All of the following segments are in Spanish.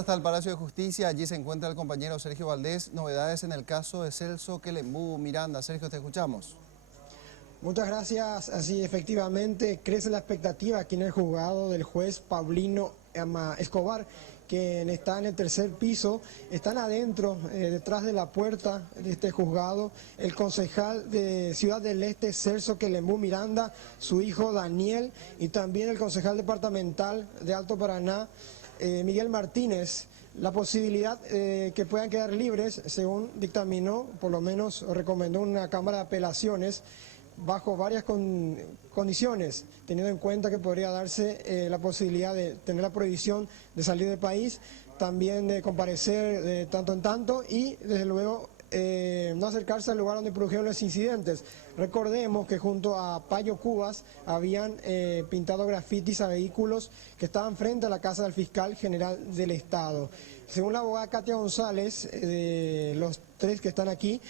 hasta el Palacio de Justicia, allí se encuentra el compañero Sergio Valdés. Novedades en el caso de Celso Quelembú Miranda. Sergio, te escuchamos. Muchas gracias. Así efectivamente crece la expectativa aquí en el juzgado del juez Paulino Escobar, quien está en el tercer piso. Están adentro, detrás de la puerta de este juzgado, el concejal de Ciudad del Este, Celso Quelembú Miranda, su hijo Daniel, y también el concejal departamental de Alto Paraná, Miguel Martínez. La posibilidad que puedan quedar libres, según dictaminó, por lo menos recomendó una Cámara de Apelaciones, bajo varias condiciones, teniendo en cuenta que podría darse la posibilidad de tener la prohibición de salir del país, también de comparecer de tanto en tanto y desde luego no acercarse al lugar donde produjeron los incidentes. Recordemos que junto a Payo Cubas habían pintado grafitis a vehículos que estaban frente a la casa del fiscal general del Estado. Según la abogada Katia González, los tres que están aquí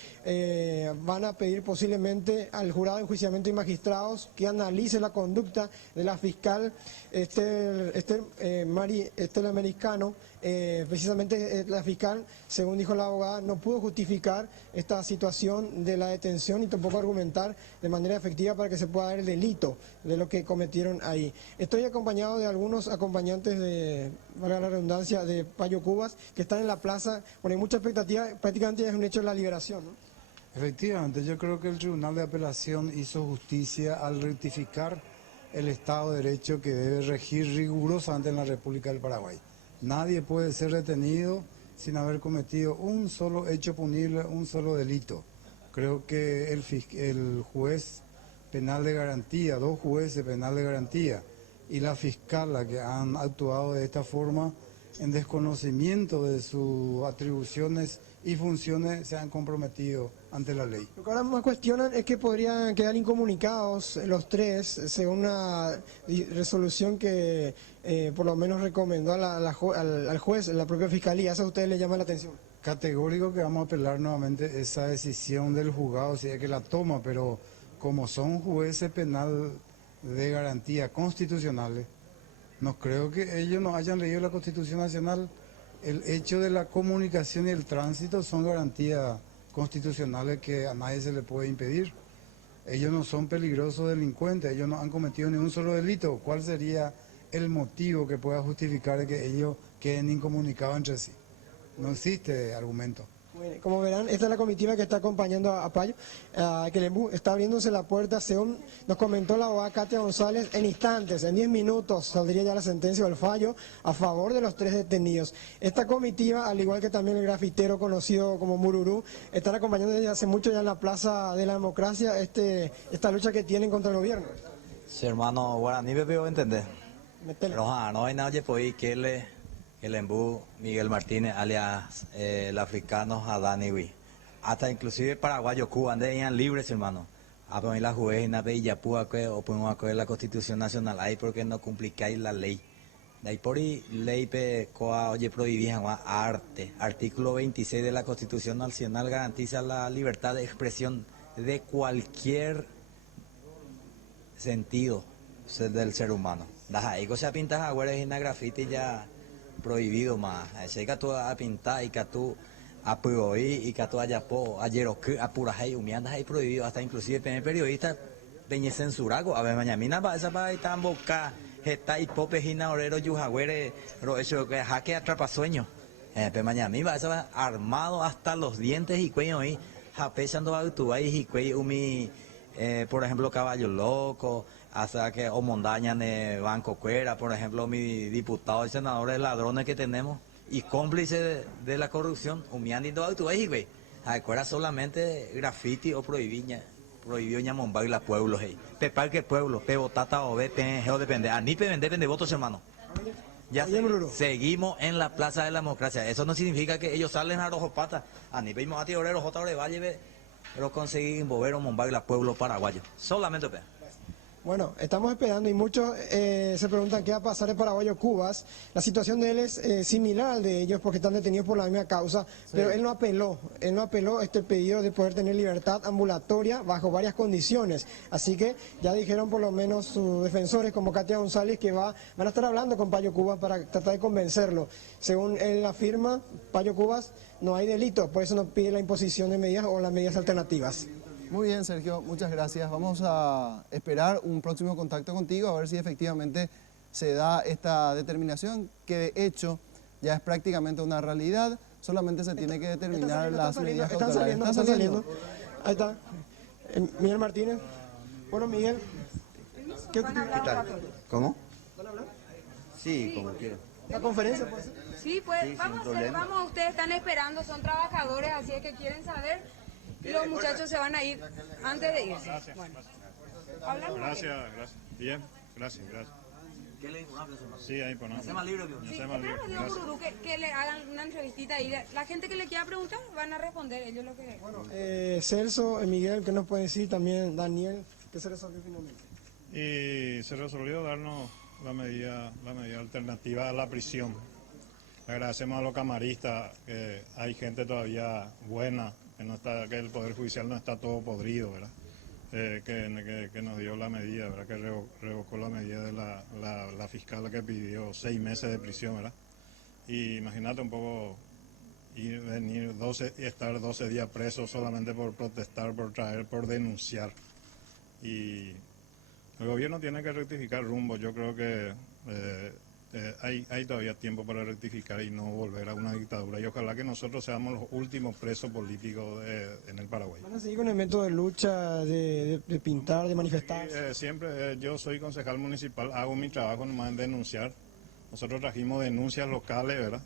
van a pedir posiblemente al jurado de enjuiciamiento y magistrados que analice la conducta de la fiscal Estela Americano. Precisamente la fiscal, según dijo la abogada, no pudo justificar esta situación de la detención y tampoco argumentar de manera efectiva para que se pueda dar el delito de lo que cometieron ahí. Estoy acompañado de algunos acompañantes de, valga la redundancia, de Payo Cubas, que están en la plaza. Bueno, hay mucha expectativa, prácticamente ya es un hecho de la liberación, ¿no? Efectivamente, yo creo que el Tribunal de Apelación hizo justicia al rectificar el Estado de Derecho que debe regir rigurosamente en la República del Paraguay. Nadie puede ser detenido sin haber cometido un solo hecho punible, un solo delito. Creo que el juez penal de garantía, dos jueces penal de garantía y la fiscala que han actuado de esta forma en desconocimiento de sus atribuciones y funciones se han comprometido ante la ley. Lo que ahora más cuestionan es que podrían quedar incomunicados los tres, según una resolución que por lo menos recomendó al juez, la propia fiscalía. ¿Eso a ustedes les llama la atención? Categórico que vamos a apelar nuevamente esa decisión del juzgado, si es que la toma, pero como son jueces penal de garantía constitucionales, no creo que ellos no hayan leído la Constitución Nacional. El hecho de la comunicación y el tránsito son garantías constitucionales que a nadie se le puede impedir. Ellos no son peligrosos delincuentes, ellos no han cometido ni un solo delito. ¿Cuál sería el motivo que pueda justificar que ellos queden incomunicados entre sí? No existe argumento. Bueno, como verán, esta es la comitiva que está acompañando a Payo Quelembú. Está abriéndose la puerta, según nos comentó la abogada Katia González, en instantes, en 10 minutos saldría ya la sentencia o el fallo a favor de los tres detenidos. Esta comitiva, al igual que también el grafitero conocido como Mururú, están acompañando desde hace mucho ya en la Plaza de la Democracia esta lucha que tienen contra el gobierno. Sí, hermano, guaraní me veo entender. Pero no hay nadie por ahí que le... Quelembú Miguel Martínez, alias el africano Adani. Hasta inclusive paraguayo Cuba, andan libres, hermano. A poner la juez en la Yapúa o podemos acoger la Constitución Nacional ahí porque no complicáis la ley. De ahí por ahí, ley coa oye prohibida arte. Artículo 26 de la Constitución Nacional garantiza la libertad de expresión de cualquier sentido del ser humano. Ahí cosa pintas agüeres y una grafiti ya prohibido más. Ese que tú a pintar y que tú a prohibir y que tú a ayer a pura hay humiandas ahí prohibido, hasta inclusive el periodista peñe censurado. A ver, mañana va esa para estar en boca, está y popes y naorero yujagüere, eso que jaque atrapa sueños. Pero mañana va esa armado hasta los dientes y cuello ahí, japechando a tu ahí y cuello por ejemplo, Caballo Loco, hasta que o montaña de Banco Cuera, por ejemplo, mi diputado y senadores ladrones que tenemos y cómplices de la corrupción, humeando a tu ahí, güey. Acuera solamente grafiti o prohibió ñamombag la pueblos, hey. Pepar que pueblo, pebotata o ve, geo depende, a ni depende votos, hermano. Ya seguimos en la Plaza de la Democracia. Eso no significa que ellos salen a rojo pata. A ni vimos a ti obrero, J. Valle, pero conseguir mover o mombar la pueblo paraguayo. Solamente, pe. Bueno, estamos esperando y muchos se preguntan qué va a pasar el paraguayo Cubas. La situación de él es similar al de ellos porque están detenidos por la misma causa, pero él no apeló este pedido de poder tener libertad ambulatoria bajo varias condiciones. Así que ya dijeron por lo menos sus defensores como Katia González que van a estar hablando con Payo Cubas para tratar de convencerlo. Según él afirma, Payo Cubas no hay delito, por eso nos pide la imposición de medidas o las medidas alternativas. Muy bien, Sergio, muchas gracias. Vamos a esperar un próximo contacto contigo a ver si efectivamente se da esta determinación, que de hecho ya es prácticamente una realidad, solamente se tiene que determinar las medidas cautelares. Están saliendo. Ahí está. Miguel Martínez. Bueno, Miguel. ¿Qué tal? ¿Cómo? Sí, como quiero. ¿La conferencia puede ser? Sí, pues Sí, vamos, sin problema. vamos, ustedes están esperando, son trabajadores, así es que quieren saber. Los muchachos se van a ir antes de irse. Bueno, hablamos. Gracias. Bien, gracias. ¿Qué le informamos? Sí, ahí ponemos. Hacemos libre, Sí, Hacemos libre, claro, digo, gracias. Gururú, que le hagan una entrevistita y la gente que le quiera preguntar van a responder ellos lo que... Bueno, Celso, Miguel, ¿qué nos puede decir? También Daniel, ¿qué se resolvió finalmente? Y se resolvió darnos la medida alternativa a la prisión. Agradecemos a los camaristas, que hay gente todavía buena, que no está, que el Poder Judicial no está todo podrido, ¿verdad? Que nos dio la medida, ¿verdad? Que revocó la medida de la fiscal que pidió 6 meses de prisión, ¿verdad? Y imagínate un poco venir estar 12 días preso solamente por protestar, por denunciar. Y el gobierno tiene que rectificar rumbo. Yo creo que hay todavía tiempo para rectificar y no volver a una dictadura. Y ojalá que nosotros seamos los últimos presos políticos en el Paraguay. ¿Van a seguir con el método de lucha, de pintar, de manifestar? Siempre yo soy concejal municipal, hago mi trabajo nomás en denunciar. Nosotros trajimos denuncias locales, ¿verdad?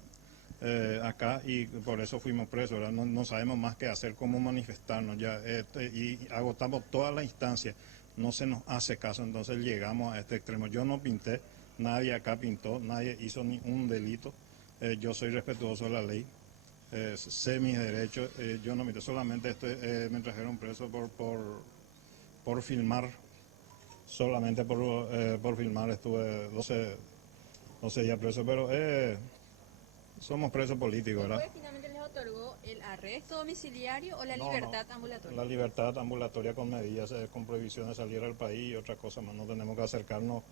Acá y por eso fuimos presos, ¿verdad? No sabemos más qué hacer, cómo manifestarnos ya y agotamos todas las instancias, no se nos hace caso, entonces llegamos a este extremo. Yo no pinté, nadie acá pintó, nadie hizo ni un delito, yo soy respetuoso de la ley, sé mis derechos, yo no pinté, solamente me trajeron preso por filmar, solamente por filmar estuve 12 días preso, pero somos presos políticos, ¿verdad? ¿El juez finalmente les otorgó el arresto domiciliario o la No, libertad no. ambulatoria? La libertad ambulatoria con medidas, con prohibición de salir al país y otra cosa más. No tenemos que acercarnos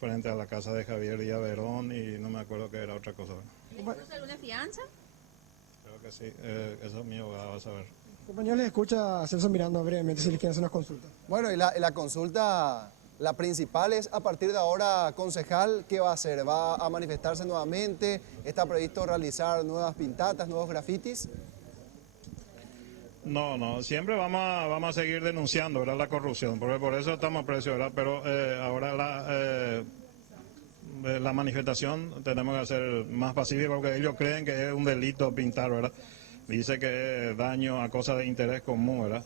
frente a la casa de Javier Díaz Verón y no me acuerdo qué era otra cosa. ¿Les puso alguna fianza? Creo que sí, eso es mi abogado va a saber. Compañero, les escucha a Celso Miranda brevemente si les quieren hacer unas consultas. Bueno, y la consulta, la principal es a partir de ahora, concejal, ¿qué va a hacer? ¿Va a manifestarse nuevamente? ¿Está previsto realizar nuevas pintatas, nuevos grafitis? No, siempre vamos a seguir denunciando, ¿verdad? La corrupción, porque por eso estamos presos, ¿verdad? Pero ahora la manifestación tenemos que hacer más pacífica porque ellos creen que es un delito pintar, ¿verdad? Dice que es daño a cosas de interés común, ¿verdad?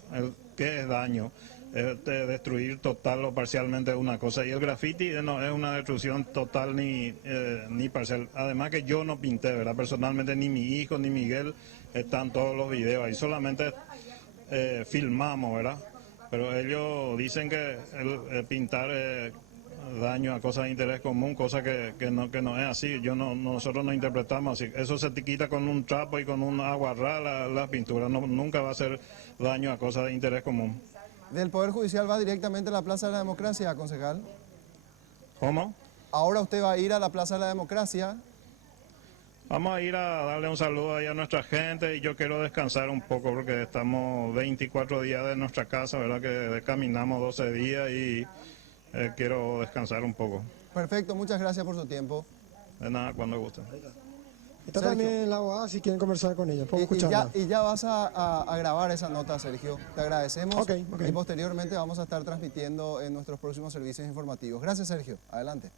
¿Qué es daño? Destruir total o parcialmente una cosa, y el graffiti no es una destrucción total ni parcial. Además que yo no pinté, ¿verdad? Personalmente ni mi hijo ni Miguel están todos los videos ahí, solamente filmamos, ¿verdad? Pero ellos dicen que el pintar daño a cosas de interés común, cosa que no es así. Nosotros no interpretamos así. Eso se te quita con un trapo y con un aguarrá la pintura, nunca va a hacer daño a cosas de interés común. ¿Del Poder Judicial va directamente a la Plaza de la Democracia, concejal? ¿Cómo? Ahora usted va a ir a la Plaza de la Democracia. Vamos a ir a darle un saludo ahí a nuestra gente y yo quiero descansar un poco porque estamos 24 días de nuestra casa, ¿verdad? Que caminamos 12 días y quiero descansar un poco. Perfecto, muchas gracias por su tiempo. De nada, cuando guste. Está Sergio. también la abogada si quieren conversar con ella. Puedo escucharla. Y ya vas a grabar esa nota, Sergio. Te agradecemos. Ok. Y posteriormente vamos a estar transmitiendo en nuestros próximos servicios informativos. Gracias, Sergio. Adelante.